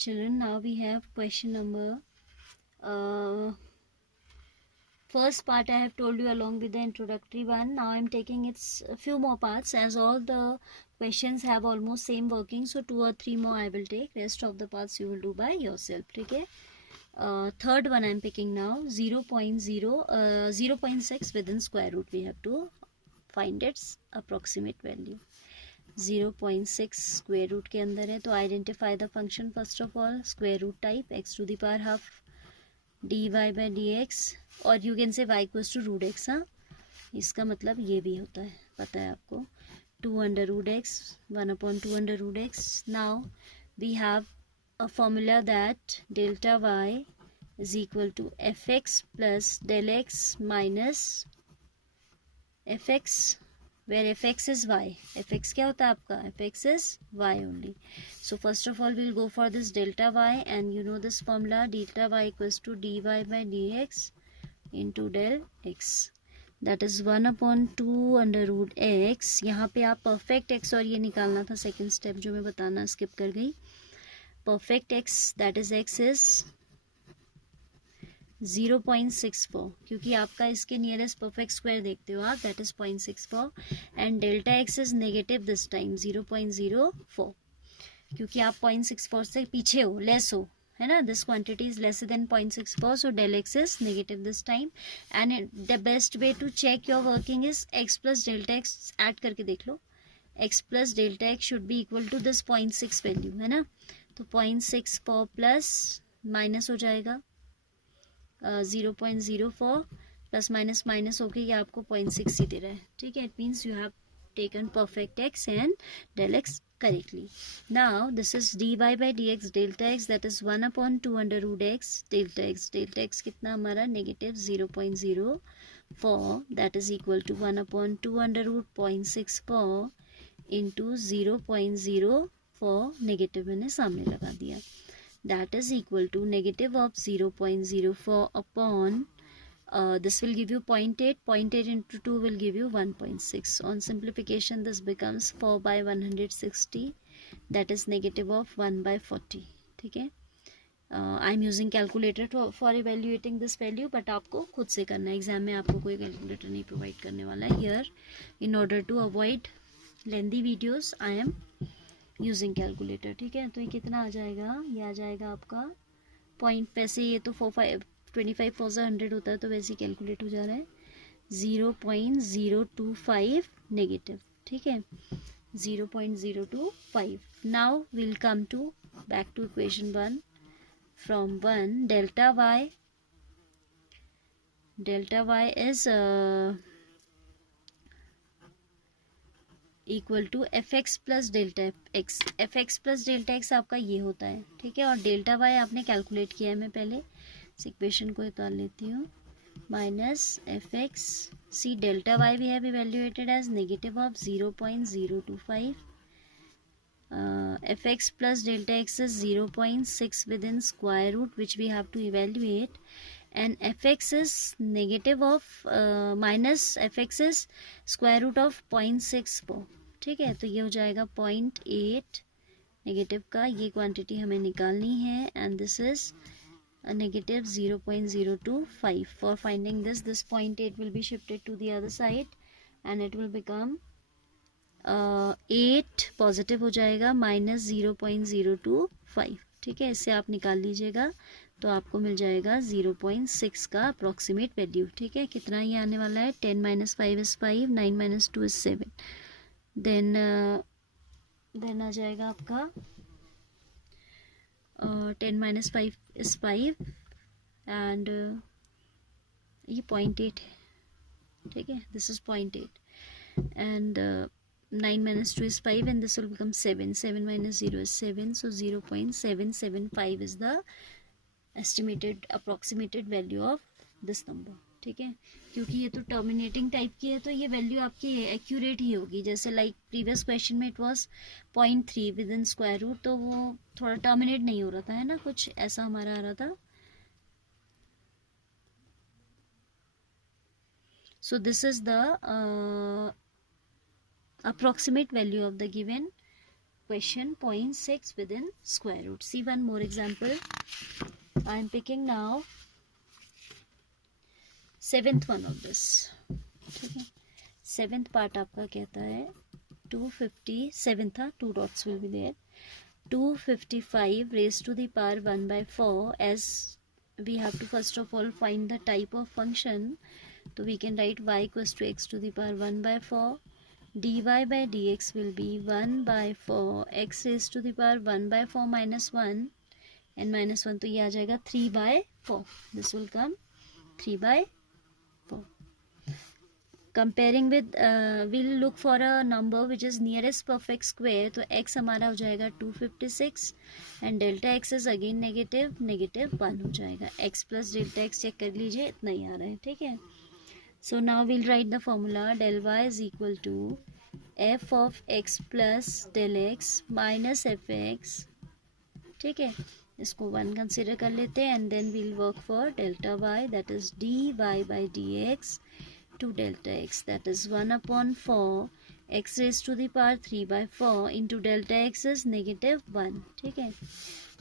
children, now we have question number first part I have told you along with the introductory one. Now I am taking its a few more parts, as all the questions have almost same working, so 2 or 3 more I will take. Rest of the parts you will do by yourself. Okay. Third one I am picking now. 0.6 within square root. We have to find its approximate value. 0.6 square root के अंदर है, तो identify the function first of all. Square root type x to the power half dy by D x, और you can say y equals to root x. हाँ, इसका मतलब ये भी होता है, पता है आपको. 2 under root X 1 upon 2 under root X. Now we have a formula that delta y is equal to F x plus del X minus F X, where fx is y. fx क्या होता है आपका? fx is y only. So first of all we'll go for this delta y, and you know this formula, delta y equals to dy by dx into del x, that is 1 upon 2 under root x. यहाँ पे आप perfect x और ये निकालना था, second step जो मैं बताना स्किप कर गई. Perfect x that is x is 0.64, क्योंकि आपका इसके नियरेस्ट परफेक्ट स्क्वायर देखते हो आप, that is 0.64. And delta X is negative this time 0.04, क्योंकि आप 0.64 से पीछे हो, लेस हो, है ना. This quantity is less than 0.64, so del x is negative this time. And the best way to check your working is x plus delta x add करके देख लो. X plus delta x should be equal to this 0.6 value, है ना. तो 0.64 plus minus हो जाएगा 0.04 plus minus minus होके ये आपको 0.6 ही दे रहा है. ठीक है, it means you have taken perfect X and del X correctly. Now this is dy by D X delta X, that is 1 upon 2 under root X delta X. Delta X कितना हमारा? Negative 0.04, that is equal to 1 upon 2 under root 0.64 into 0.04, negative मैंने सामने लगा दिया. That is equal to negative of 0.04 upon this will give you 0.8. 0.8 into 2 will give you 1.6. On simplification this becomes 4 by 160, that is negative of 1 by 40. ठीक है. I am using calculator for evaluating this value, but आपको खुद से करना है. Exam में आपको कोई कैलकुलेटर नहीं प्रोवाइड करने वाला है. Here in order to avoid lengthy videos I am using calculator. ठीक है, तो ये कितना आ जाएगा? ये आ जाएगा आपका पॉइंट, वैसे ये तो 25/100 होता है, तो वैसे ही कैलकुलेट हो जा रहा है. 0.025 नेगेटिव. ठीक है, 0.025. Now will come to back to equation 1. From 1 delta y is equal to F x plus delta X. F x plus delta X आपका ये होता है. ठीक है, और डेल्टा वाई आपने कैलकुलेट किया है. मैं पहले इस इक्वेशन को उतार लेती हूँ. Minus F X, see delta Y we have evaluated as negative of 0.025. F x plus delta X is 0.6 within square root which we have to evaluate, and fx is negative of minus fx is square root of 0.64. ठीक है, तो ये हो जाएगा 0.8 negative का. ये quantity हमें निकालनी है, and this is negative 0.025. For finding this 0.8 will be shifted to the other side and it will become 8 positive हो जाएगा माइनस 0.025. ठीक है, इससे आप निकाल लीजिएगा, तो आपको मिल जाएगा 0.6 का अप्रॉक्सीमेट वैल्यू. ठीक है, कितना ये आने वाला है? 10 - 5 is 5, 9 - 2 is 7. देन आ जाएगा आपका 10 - 5 is 5 एंड ये 0.8 है. ठीक है, this is 0.8 and 9 - 2 is 5 and this will become 7. 7 - 0 is 7, so 0.775 is the estimated approximated value of this number. ठीक है, क्योंकि ये तो टर्मिनेटिंग टाइप की है, तो ये वैल्यू आपकी एक्यूरेट ही होगी. जैसे लाइक प्रीवियस क्वेश्चन में it was 0.3 within square root, तो वो थोड़ा टर्मिनेट नहीं हो रहा था, है ना, कुछ ऐसा हमारा आ रहा था. So this is the approximate value of the given question 0.6 within square root. See one more example. I am picking now 7th one of this. ठीक है, 7th part आपका कहता है 257 था, 2 dots will be there. 255 raised to the power 1 by 4. As we have to first of all find the type of function, so we can write y equals to x to the power 1 by 4. dy by dx will be 1 by 4 x raised to the power 1 by 4 minus 1, and minus 1 तो ये आ जाएगा 3 by 4. This will come 3 by 4. Comparing with we'll look for a number which is nearest perfect square. तो x हमारा हो जाएगा 256 and delta x is again -1 हो जाएगा. x plus delta x check कर लीजिए, इतना ही आ रहा है. ठीक है, so now we'll write the formula del y is equal to f of x plus del x minus fx. ठीक है, इसको 1 कंसिडर कर लेते हैं and then we'll work for delta y, that is dy by dx to delta x, that is 1 upon 4 x raised to the power 3 by 4 into delta x is -1. ठीक है,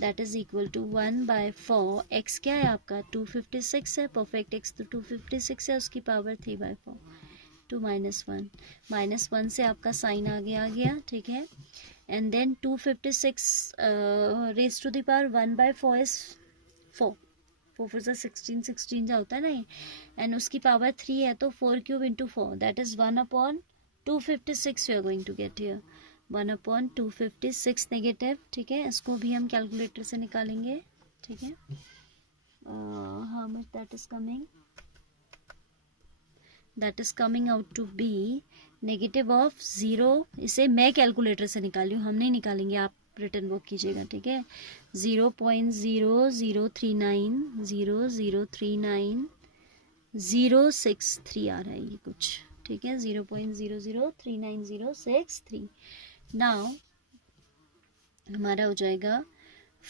that is equal to 1 by 4. x क्या है आपका 256 है, perfect x तो 256 है, उसकी power 3 by 4 to -1 से आपका साइन आगे आ गया. ठीक है, and then 256 raised to the power 1 by 4 is 4 4 से 16 जा होता है ना, एंड उसकी पावर 3 है, तो 4 cube into 4 that is 1 upon 256 you are going to get here 1 upon 256 negative. ठीक है, इसको भी हम कैलकुलेटर से निकालेंगे. ठीक है, how much that is coming out to be negative of 0. इसे मैं कैलकुलेटर से निकाल रही हूँ, हम नहीं निकालेंगे, आप रिटर्न बुक कीजिएगा. ठीक है, 0.00039 063 आ रहा है ये कुछ. ठीक है, 0.0039063. नाउ हमारा हो जाएगा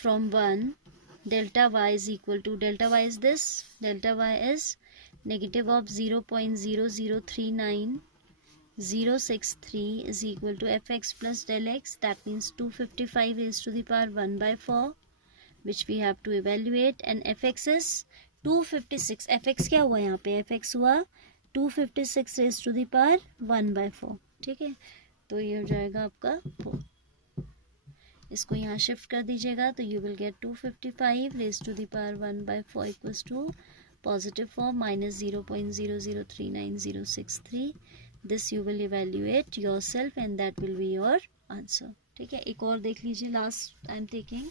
from 1 delta Y is equal to, delta Y is this, delta Y is negative of 0.0039063 is equal to fx plus del x, that means 255 raised to the power 1 by 4, which we have to evaluate, and fx is 256. fx क्या हुआ यहाँ पे, fx हुआ 256 raised to the power 1 by 4. ठीक है, तो ये हो जाएगा आपका 4. इसको यहाँ शिफ्ट कर दीजिएगा तो you will get 255 raised to the power 1 by 4 equals to positive 4 minus 0.0039063. This you will evaluate yourself and that will be your answer. ठीक है, एक और देख लीजिए. Last I am taking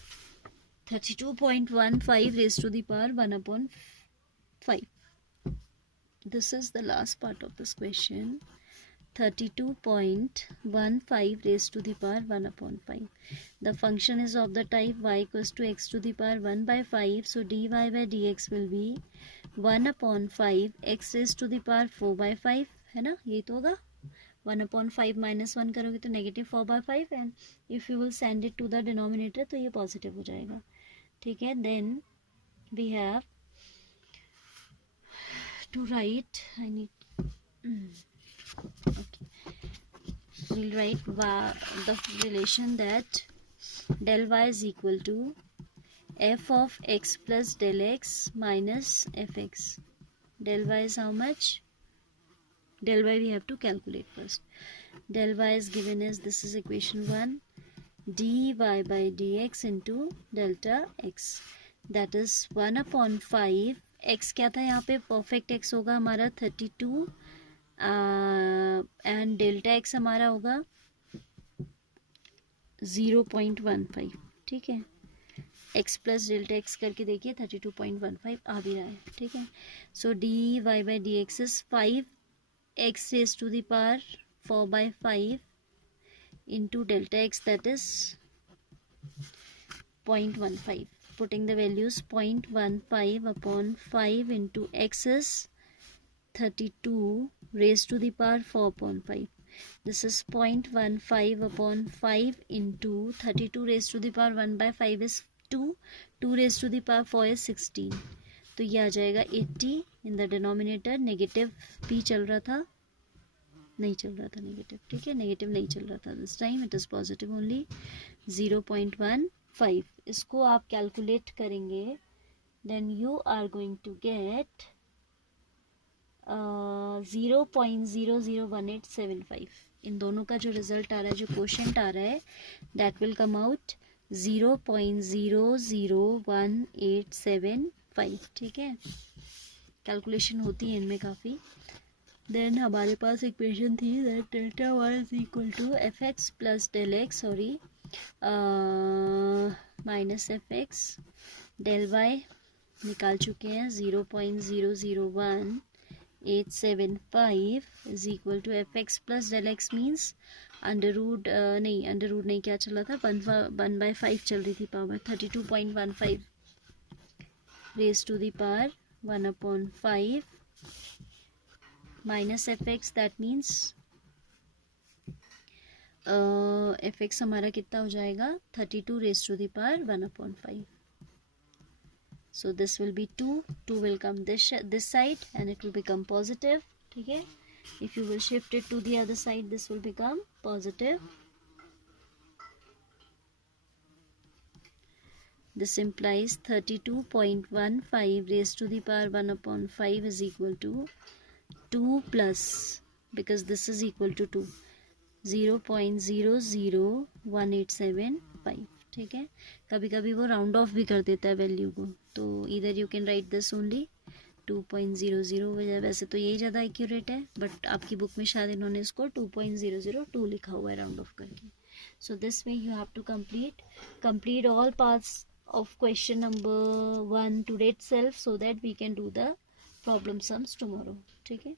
32.15 raised to the power 1 upon 5. This is the last part of this question. 32.15 raised to the power 1 upon 5. The function is of the type y equals to x to the power 1 by 5. So dy by dx will be 1 upon 5 x raised to the power 4 by 5. है ना, ये तो होगा 1 upon 5 minus 1 करोगे तो negative 4 by 5, and if you will send it to the denominator तो ये positive हो जाएगा. ठीक है, then we have to write, I need okay, we'll write the relation that del y is equal to f of x plus del x minus fx. Del y is how much? Del y we have to calculate first. Del y is given as, this is equation 1, dy by dx into delta x, that is 1 upon 5. x क्या था यहाँ पे, perfect x होगा हमारा 32 and delta x हमारा होगा 0.15. ठीक है, x प्लस डेल्टा x करके देखिए 32.15 आ भी रहा है. ठीक है, सो dy by dx is 5 x raised to the power 4 by 5 into delta x, that is 0.15. Putting the values, 0.15 upon 5 into x is 32 raised to the power 4 upon 5. This is 0.15 upon 5 into 32 raised to the power 1 by 5 is 2. 2 raised to the power 4 is 16. तो ये आ जाएगा 80 in the denominator. Negative p चल रहा था नहीं चल रहा था नेगेटिव, ठीक है, नेगेटिव नहीं चल रहा था, this time it is positive only 0.15. इसको आप कैलकुलेट करेंगे, then you are going to get 0.001875. इन दोनों का जो रिजल्ट आ रहा है, जो क्वोशंट आ रहा है, दैट विल कम आउट 0.001875. ठीक है, कैलकुलेशन होती है इनमें काफ़ी. देन हमारे पास इक्वेशन थी that delta Y is equal to F x plus del x, sorry minus F x del y निकाल चुके हैं. 0.001875 is equal to F x plus del x means under root नहीं क्या चला था, 1/5 चल रही थी power, 32.15 raise to the power 1/5 minus F x, that means f x हमारा कितना हो जाएगा, 32 raise to the power 1/5. So this will be 2 will come this side and it will become positive. ठीक है, if you will shift it to the other side, this will become positive. This implies 32.15 raised to the power 1/5 is equal to 2 plus, because this is equal to 2, 0.00185. ठीक है, कभी कभी वो round of भी कर देता है वैल्यू को, तो इधर you can write this only 2.00. वैसे तो यही ज़्यादा एक्यूरेट है, बट आपकी बुक में शायद इन्होंने इसको 2.002 लिखा हुआ है राउंड ऑफ करके. So this way you have to complete all parts of question number 1 today itself, so that we can do the problem sums tomorrow. ठीक है.